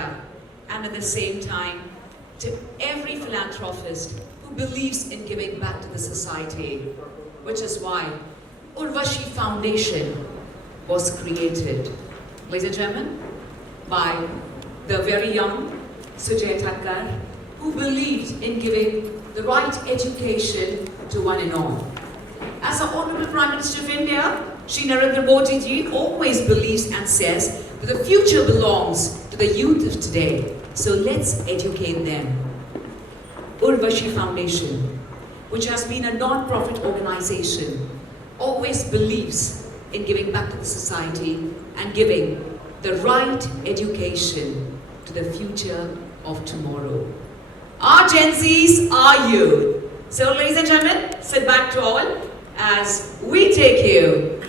India, and at the same time, to every philanthropist who believes in giving back to the society, which is why Urvashi Foundation was created, ladies and gentlemen, by the very young Sandip Soparrkar, who believed in giving the right education to one and all. As the Honorable Prime Minister of India, Shri Narendra Modi ji, always believes and says that the future belongs to the youth of today. So let's educate them. Urvashi Foundation, which has been a non-profit organization, always believes in giving back to the society and giving the right education to the future of tomorrow. Our Gen Zs are youth. So ladies and gentlemen, sit back to all as we take you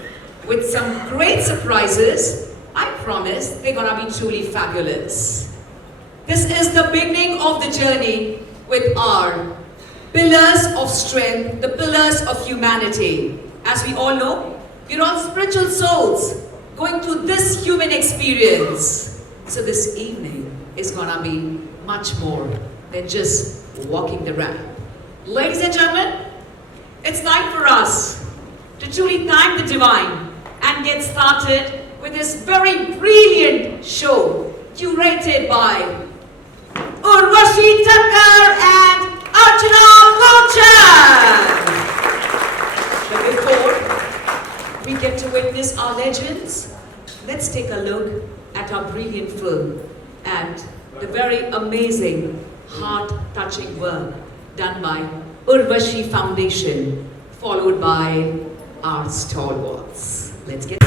with some great surprises. I promise they're gonna be truly fabulous. This is the beginning of the journey with our pillars of strength, the pillars of humanity. As we all know, we're all spiritual souls going through this human experience. So this evening is gonna be much more than just walking the ramp. Ladies and gentlemen, it's time for us to truly thank the divine and get started with this very brilliant show curated by Urvashi and Archana Kochhar. But before we get to witness our legends, let's take a look at our brilliant film and the very amazing, heart-touching work done by Urvashi Foundation, followed by our stalwarts. Let's get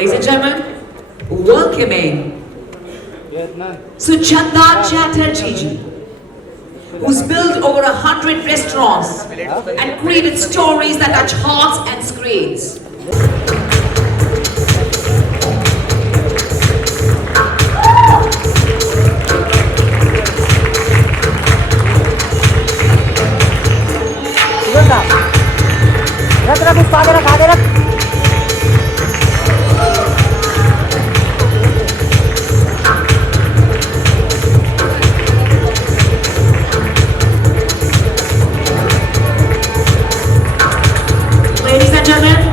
ladies and gentlemen, welcoming Suchanda Chatterjee, who's built over 100 restaurants and created stories that touch hearts and screens. Ladies and gentlemen,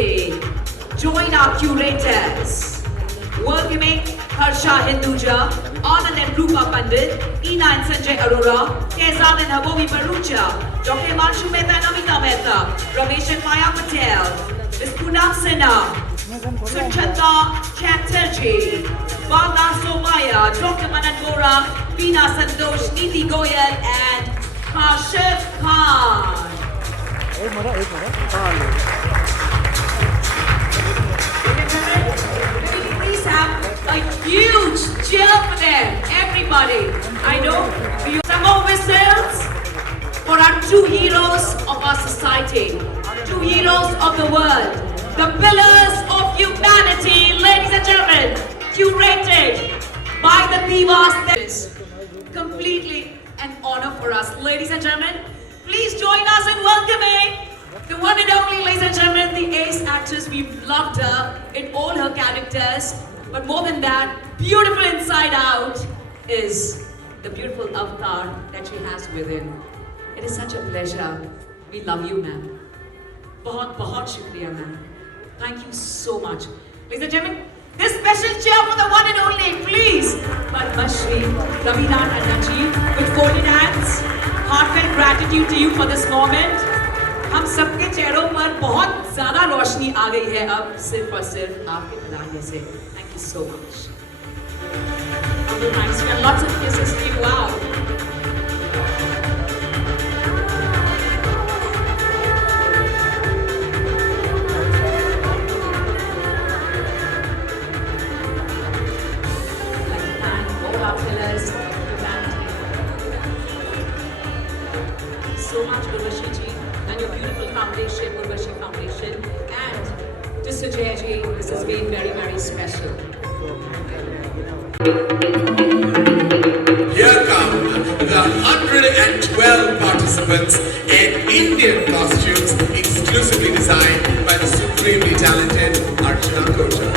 society. Join our curators. Welcoming Harsha Hinduja, Anand and Rupa Pandit, Ina and Sanjay Arora, Kezan and Habobi Barucha, Dr. Himanshu Mehta and Amita Mehta, Ramesh and Maya Patel, Ms. Poonam Sinha, Sunchata Chatterjee, Bala Somaya, Dr. Manan Gora, Veena Santosh, Niti Goyal and Kashif Khan. Please have a huge cheer for them, everybody. I know some more whistles for our two heroes of our society, two heroes of the world, the pillars of humanity, ladies and gentlemen, curated by the divas. That is completely an honor for us, ladies and gentlemen. Please join us in welcoming the one and only, ladies and gentlemen, the ace actress. We've loved her in all her characters, but more than that, beautiful inside out is the beautiful avatar that she has within. It is such a pleasure. We love you, ma'am. Bahut shukriya, ma'am. Thank you so much. Ladies and gentlemen, this special cheer for the one and only, please. Padma Shri Ravina and Najib with folded hands. Heartfelt gratitude to you for this moment. हम सबके चेहरों पर बहुत ज़्यादा रोशनी आ गई है अब सिर्फ और सिर्फ आपके बुलाने से. Thank you so much. Thanks, and lots of kisses to you. Wow. So much, Urvashi ji, and your beautiful foundation, Urvashi Foundation, and to Sujay ji, this has been very, very special. Here come the 112 participants in Indian costumes exclusively designed by the supremely talented Archana Kochhar.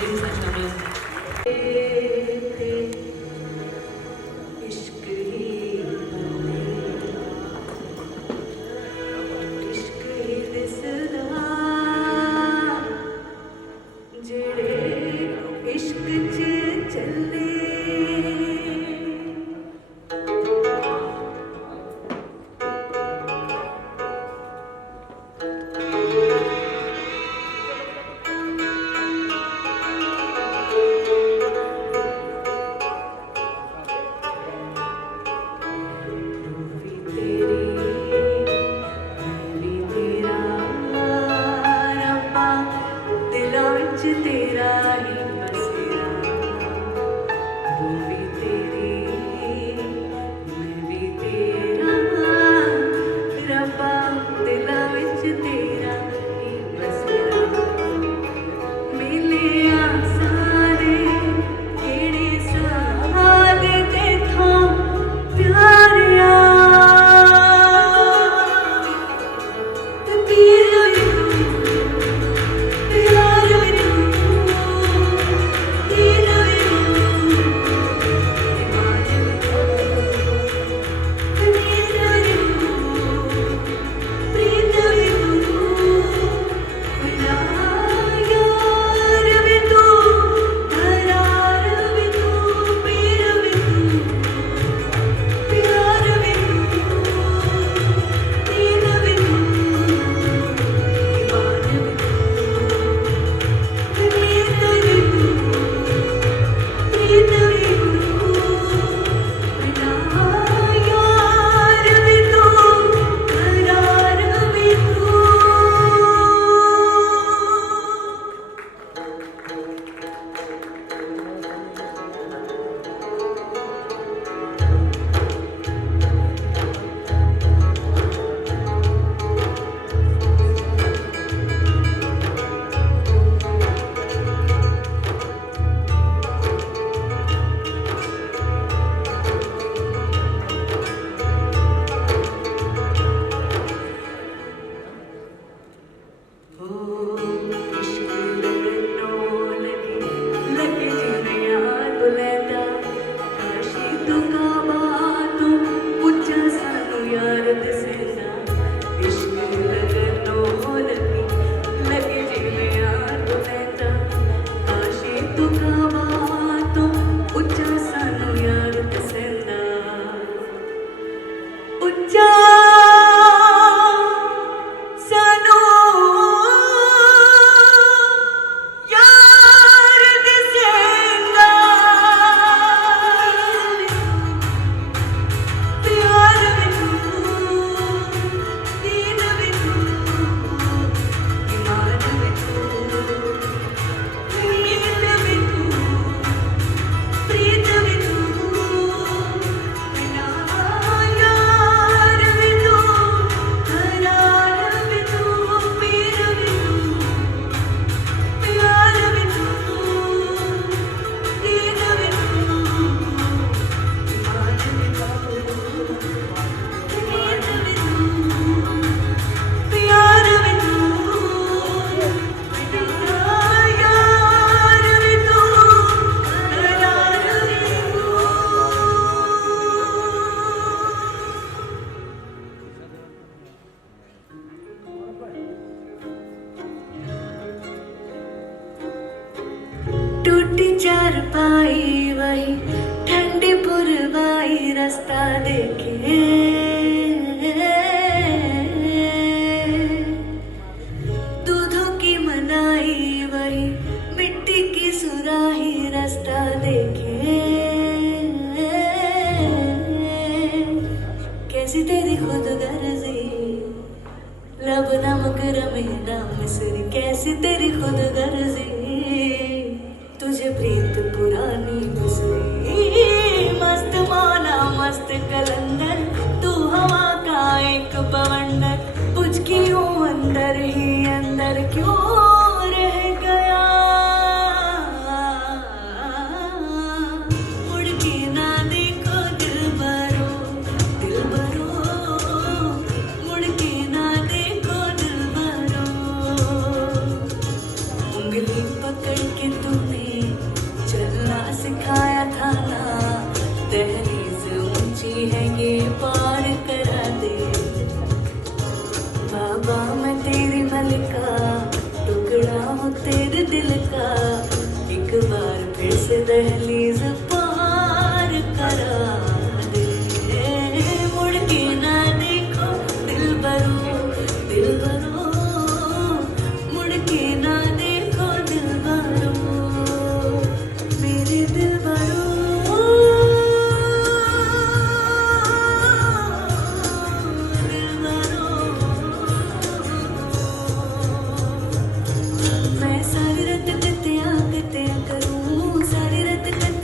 ladies and gentlemen. इश्क ही बने इश्क ही दिसदा जेड़े इश्क च चले तेरा ही बसेरा तू भी तेरी मैं भी तेरा रब्बा दिलां विच तेरा ही बसेरा मिले आसारे केड़े सादे तेथों प्यारिया टूटी चारपाई वही ठंडी पुरवाई रास्ता देखे दूधों की मलाई वही मिट्टी की सुराही रास्ता देखे कैसी तेरी खुद गर्जी लब नमक रमे ना मिसरी कैसी तेरी खुद गर्जी तुझे प्रीत पुरानी बसरी मस्त मौला मस्त कलंदर तू हवा का एक बवंडर कुछ क्यों अंदर ही अंदर क्यों रह गया उड़ के ना देखो दिल भरो मुड़ के ना देखो दिल भरो उंगली पकड़ के तूने दहलीज पार करा दे, मुड़ के ना देखो दिलबरो, दिलबरो, मुड़ के ना देखो दिलबरो, मेरे दिलबरो, दिलबरो। मैं सारी रात कत्या करूं, सारी रात कत्या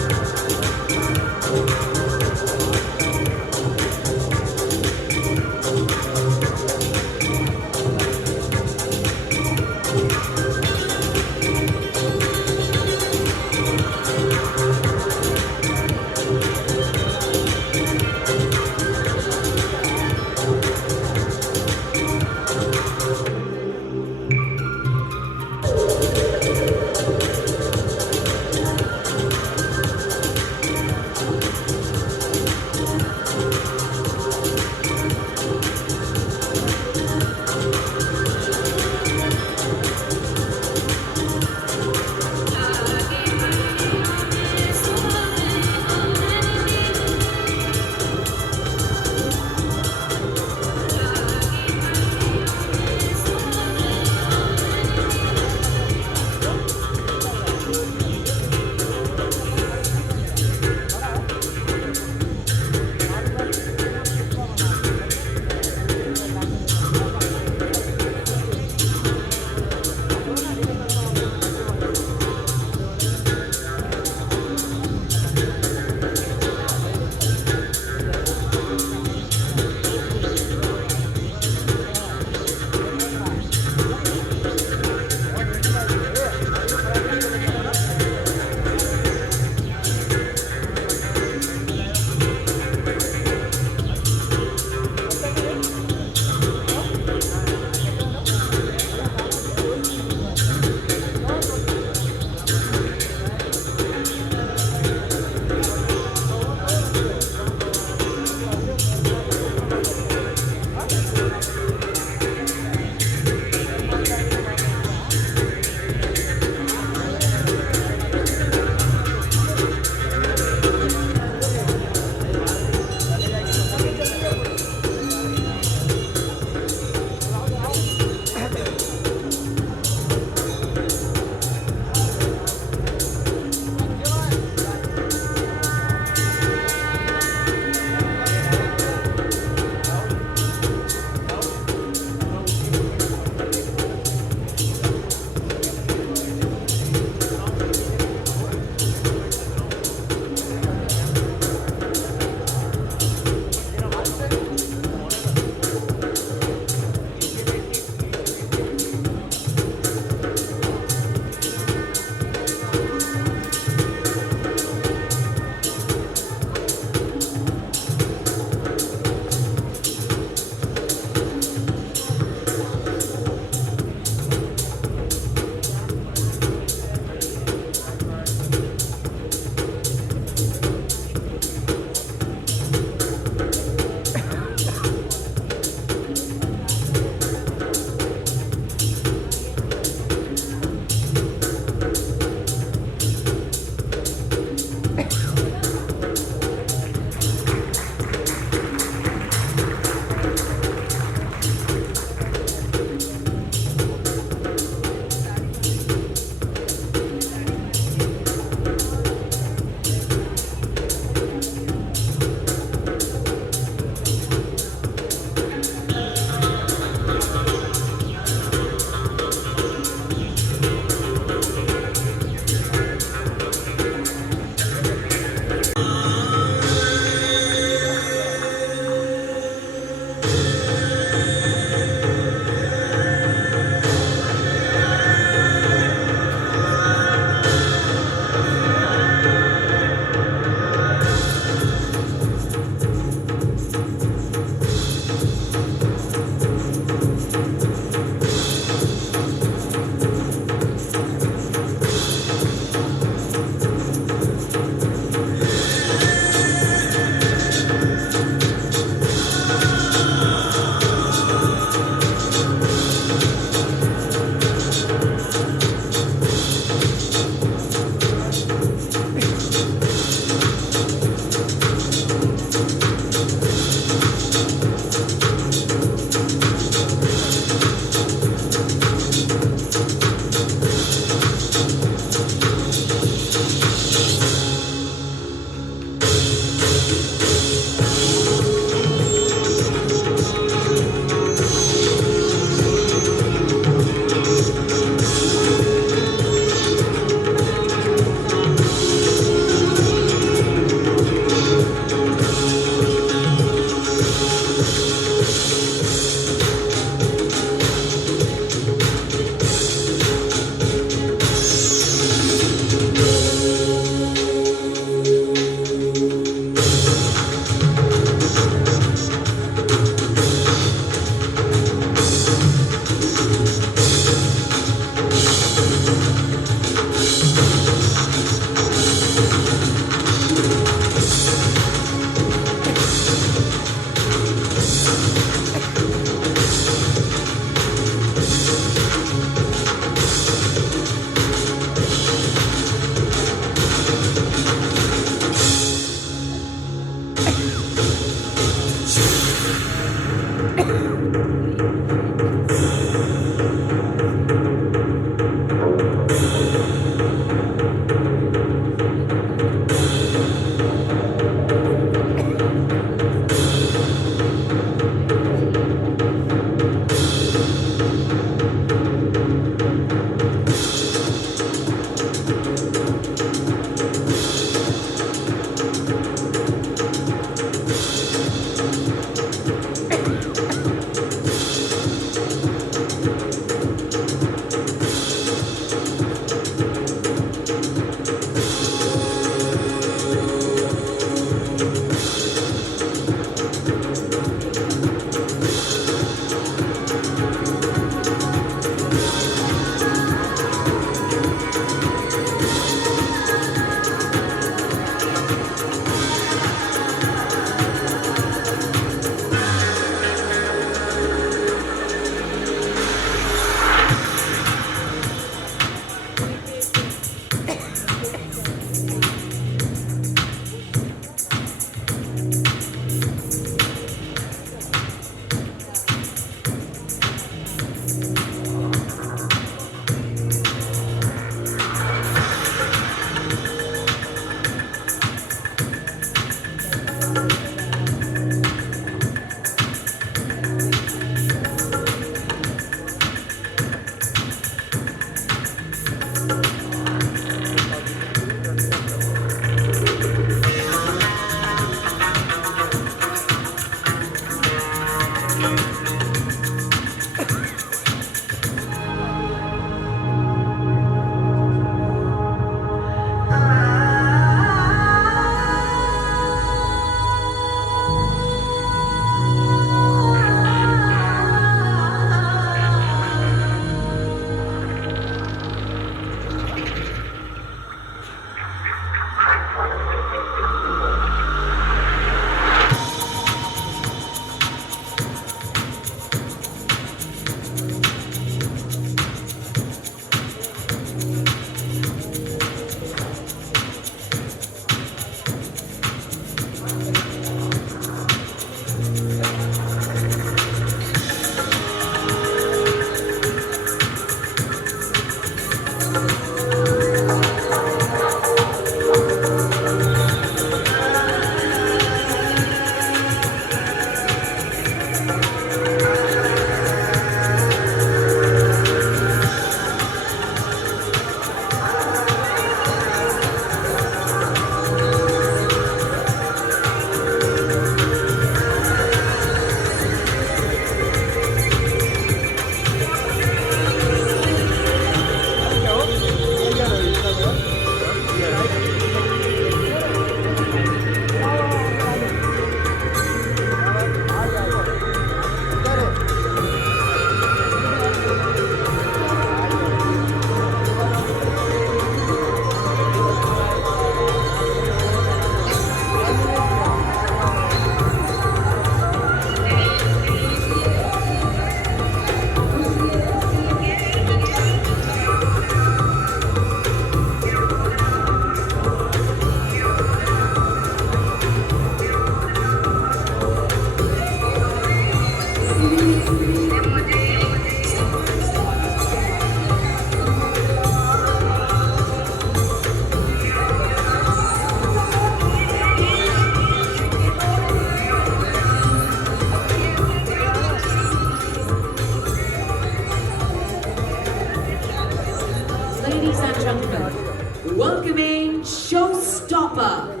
showstopper,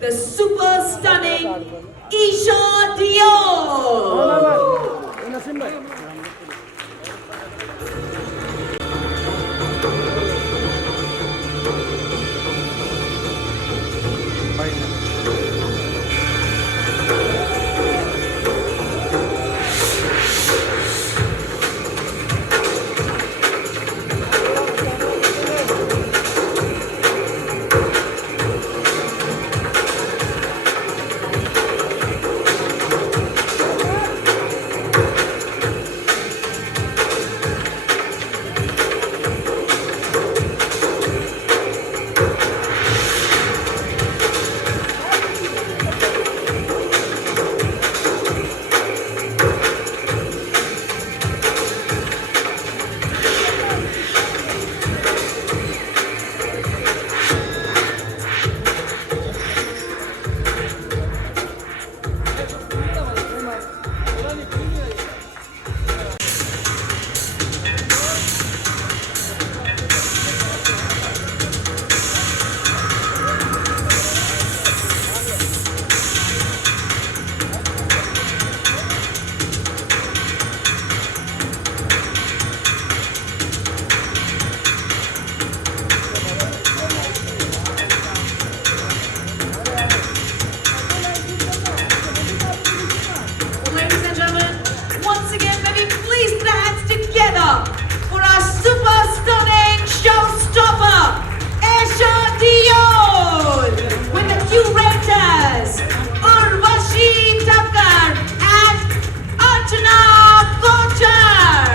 the super stunning Isha Dior. Ladies and gentlemen, once again, may we please put our hands together for our super stunning showstopper, Isha Dior, with the curators, Urvashi Thakkar and Archana Kochhar.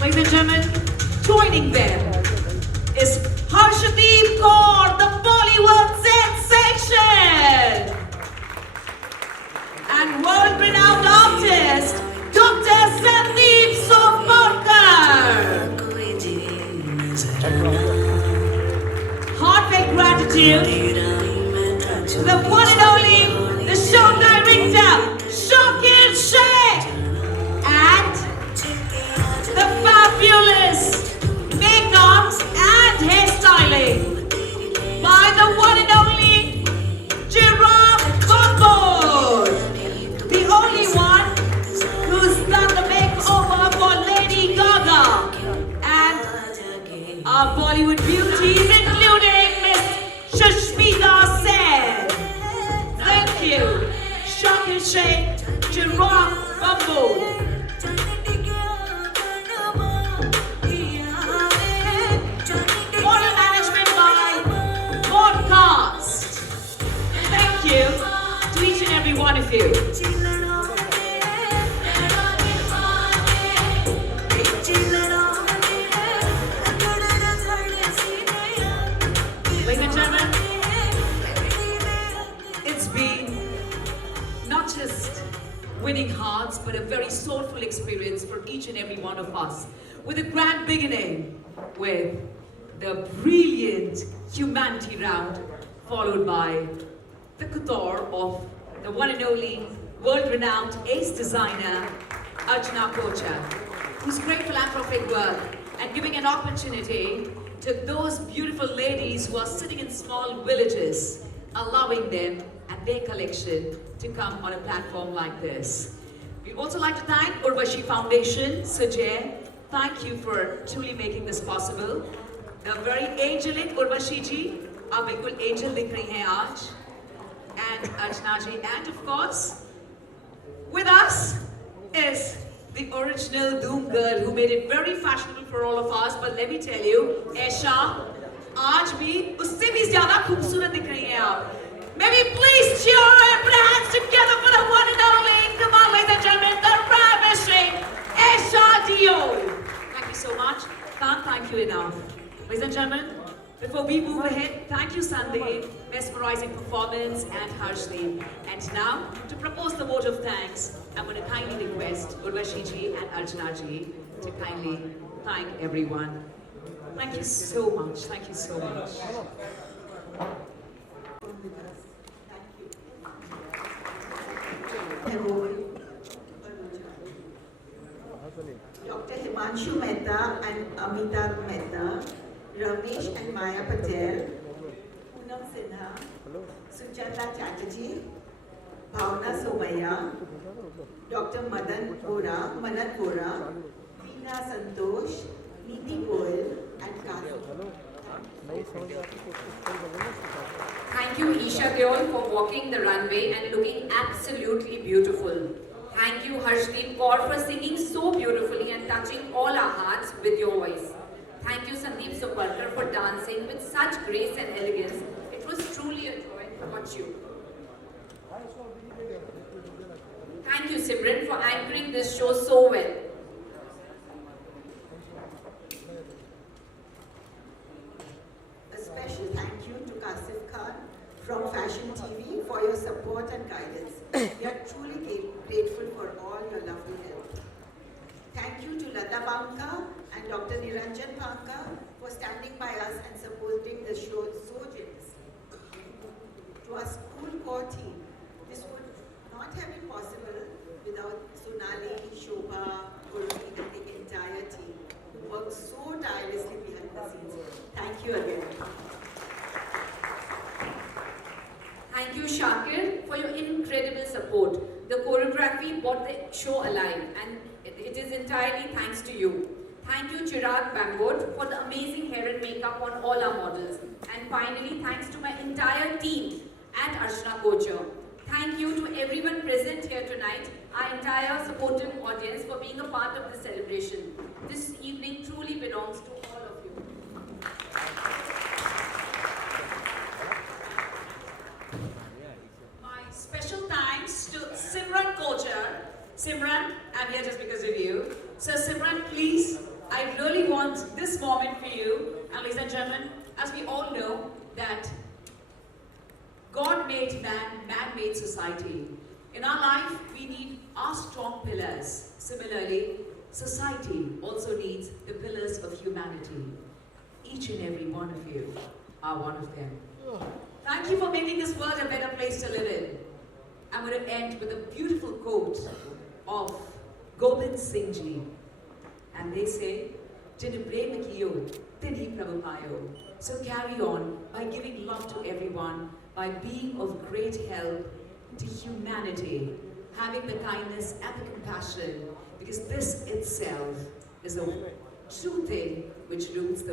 Ladies and gentlemen, joining them is Sandip Soparrkar, the Bollywood sensation, and world-renowned artist, Dr. Sandip Soparrkar. Heartfelt gratitude to the one and only, the show director, Shakir Sheikh, and the fabulous makeup and hairstyling by the one and only Giraffe Bumbo, the only one who's done the makeover for Lady Gaga, and our Bollywood beauties, including Miss Sushmita Sen. Thank you, Shakir Sheikh, Giraffe Bumbo. To each and every one of you. Ladies and gentlemen, it's been not just winning hearts, but a very soulful experience for each and every one of us. With a grand beginning with the brilliant Humanity round, followed by the couture of the one and only world-renowned ace designer, Archana Kochhar, whose great philanthropic work and giving an opportunity to those beautiful ladies who are sitting in small villages, allowing them and their collection to come on a platform like this. We'd also like to thank Urvashi Foundation, Sujay. Thank you for truly making this possible. The very angelic Urvashi ji, आप बिल्कुल angel दिख रही हैं आज. And Archana ji, and of course, with us is the original Doom girl who made it very fashionable for all of us. But let me tell you, Isha, आज भी उससे भी ज्यादा खूबसूरत दिख रही हैं आप. May we please cheer and put our hands together for the one and only, come on ladies and gentlemen, the ravishing Eshadio. Thank you so much. Can't thank you enough. Ladies and gentlemen, before we move ahead, thank you Sandip, mesmerizing performance, and Harshdeep. And now, to propose the vote of thanks, I'm going to kindly request Urvashi ji and Archana ji to kindly thank everyone. Thank you so much. Thank you so much. Dr. Himanshu Mehta and Amitabh Mehta, Ramesh and Maya Patel, Poonam Sinha, Suchanda Chatterjee, Bhavna Somaya, Dr. Manan Vora, Veena Santosh, Niti Goel, and Kazi. Thank you, Isha Gyol, for walking the runway and looking absolutely beautiful. Thank you, Harshdeep Kaur, for singing so beautifully and touching all our hearts with your voice. Thank you, Sandip Soparrkar, for dancing with such grace and elegance. It was truly a joy to watch you. Thank you, Simran, for anchoring this show so well. A special thank you to Kasif Khan from Fashion TV for your support and guidance. We are truly grateful for all your lovely help. Thank you to Lata Banka and Dr. Niranjan Banka for standing by us and supporting the show so generously. To our school core team, this would not have been possible without Sonali, Shobha, Urvi and the entire team who worked so tirelessly behind the scenes. Thank you again. Thank you, Shakir, for your incredible support. The choreography brought the show alive, and it is entirely thanks to you. Thank you, Chirag Bambot, for the amazing hair and makeup on all our models. And finally, thanks to my entire team at Archana Kochhar. Thank you to everyone present here tonight, our entire supportive audience, for being a part of this celebration. This evening truly belongs to all of you. Special thanks to Simran Kochhar. Simran, I'm here just because of you. So Simran, please, I really want this moment for you. And ladies and gentlemen, as we all know that God made man, man made society. In our life, we need our strong pillars. Similarly, society also needs the pillars of humanity. Each and every one of you are one of them. Thank you for making this world a better place to live in. I'm going to end with a beautiful quote of Gobind Singh Ji. And they say, "Jin prem kiyo, tin hi prabhu payo." So carry on by giving love to everyone, by being of great help to humanity, having the kindness and the compassion, because this itself is a true thing which rules the world.